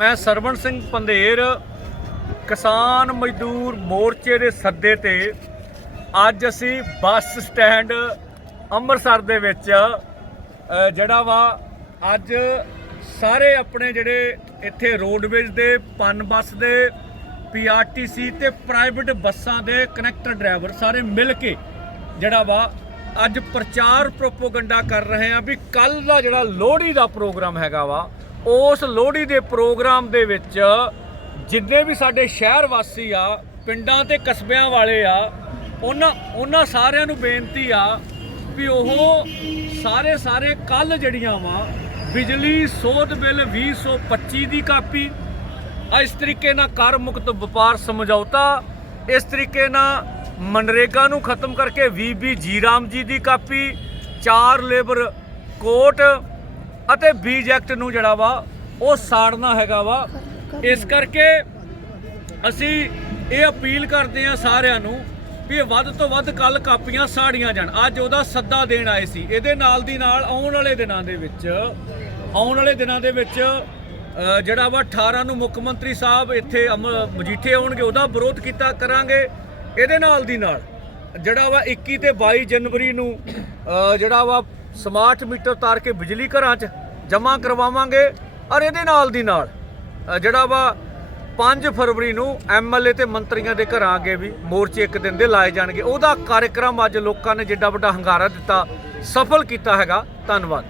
ਮੈਂ ਸਰਵਣ ਸਿੰਘ ਪੰਧੇਰ ਕਿਸਾਨ ਮਜ਼ਦੂਰ ਮੋਰਚੇ ਦੇ ਸੱਦੇ ਤੇ ਅੱਜ ਅਸੀਂ ਬੱਸ ਸਟੈਂਡ ਅੰਮ੍ਰਿਤਸਰ ਦੇ ਵਿੱਚ ਅ, ਜਿਹੜਾ ਵਾ ਅੱਜ ਸਾਰੇ ਆਪਣੇ ਜਿਹੜੇ ਇੱਥੇ ਰੋਡਵੇਜ਼ ਦੇ ਪਨ ਬੱਸ ਦੇ ਪੀਆਰਟੀਸੀ ਤੇ ਪ੍ਰਾਈਵੇਟ ਬੱਸਾਂ ਦੇ ਕਨੈਕਟਰ ਡਰਾਈਵਰ ਸਾਰੇ ਮਿਲ ਕੇ ਜਿਹੜਾ ਵਾ ਅੱਜ ਪ੍ਰਚਾਰ ਪ੍ਰੋਪੋਗੰਡਾ ਕਰ ਰਹੇ ਆ ਵੀ ਕੱਲ ਦਾ ਜਿਹੜਾ ਲੋਹੜੀ ਦਾ ਪ੍ਰੋਗਰਾਮ ਹੈਗਾ ਵਾ ਉਸ ਲੋਹੜੀ ਦੇ ਪ੍ਰੋਗਰਾਮ ਦੇ ਵਿੱਚ ਜਿੰਨੇ ਵੀ ਸਾਡੇ ਸ਼ਹਿਰ ਵਾਸੀ ਆ, ਪਿੰਡਾਂ ਤੇ ਕਸਬਿਆਂ ਵਾਲੇ ਆ, ਉਹਨਾਂ ਉਹਨਾਂ ਸਾਰਿਆਂ ਨੂੰ ਬੇਨਤੀ ਆ ਵੀ ਉਹ ਸਾਰੇ ਸਾਰੇ ਕੱਲ ਜਿਹੜੀਆਂ ਵਾ, ਬਿਜਲੀ, ਸੋਧ ਬਿੱਲ 2025 ਦੀ ਕਾਪੀ, ਇਸ ਤਰੀਕੇ ਨਾਲ ਕਰ ਮੁਕਤ ਵਪਾਰ ਸਮਝੌਤਾ, ਇਸ ਤਰੀਕੇ ਨਾਲ ਮਨਰੇਗਾ ਨੂੰ ਖਤਮ ਕਰਕੇ ਵੀਬੀ ਜੀਰਾਮ ਜੀ ਦੀ ਕਾਪੀ, ਚਾਰ ਲੇਬਰ ਕੋਟ ਅਤੇ ਬੀਜ ਐਕਟ ਨੂੰ ਜਿਹੜਾ ਵਾ, ਉਹ ਸਾੜਨਾ ਹੈਗਾ ਵਾ। ਇਸ ਕਰਕੇ ਅਸੀਂ ਇਹ ਅਪੀਲ ਕਰਦੇ ਹਾਂ ਸਾਰਿਆਂ ਨੂੰ ਵੀ ਇਹ ਵੱਧ ਤੋਂ ਵੱਧ ਕੱਲ ਕਾਪੀਆਂ ਸਾੜੀਆਂ ਜਾਣ। ਅੱਜ ਉਹਦਾ ਸੱਦਾ ਦੇਣ ਆਏ ਸੀ। ਇਹਦੇ ਨਾਲ ਦੀ ਨਾਲ ਆਉਣ ਵਾਲੇ ਦਿਨਾਂ ਦੇ ਵਿੱਚ, ਆਉਣ ਵਾਲੇ ਦਿਨਾਂ ਦੇ ਵਿੱਚ ਜਿਹੜਾ ਵਾ 18 ਨੂੰ ਮੁੱਖ ਮੰਤਰੀ ਸਾਹਿਬ ਇੱਥੇ ਅਮ- ਮਜੀਠੇ ਆਉਣਗੇ, ਉਹਦਾ ਵਿਰੋਧ ਕੀਤਾ ਕਰਾਂਗੇ। ਇਹਦੇ ਨਾਲ ਦੀ ਨਾਲ ਜਿਹੜਾ ਵਾ 21 ਤੇ 22 ਜਨਵਰੀ ਨੂੰ ਜਿਹੜਾ ਵਾ ਸਮਾਰਟ ਮੀਟਰ ਤਾਰ ਕੇ ਬਿਜਲੀ ਘਰਾਂ 'ਚ ਜਮ੍ਹਾਂ ਕਰਵਾਵਾਂਗੇ ਔਰ ਇਹਦੇ ਨਾਲ ਦੀ ਨਾਲ ਜਿਹੜਾ ਵਾ 5 ਫਰਵਰੀ ਨੂੰ ਐਮਐਲਏ ਤੇ ਮੰਤਰੀਆਂ ਦੇ ਘਰਾਂ ਅੱਗੇ ਵੀ ਮੋਰਚੇ ਇੱਕ ਦਿਨ ਦੇ ਲਾਏ ਜਾਣਗੇ। ਉਹਦਾ ਕਾਰਜਕ੍ਰਮ ਅੱਜ ਲੋਕਾਂ ਨੇ ਜਿੱਡਾ ਵੱਡਾ ਹੰਗਾਰਾ ਦਿੱਤਾ, ਸਫਲ ਕੀਤਾ ਹੈਗਾ। ਧੰਨਵਾਦ।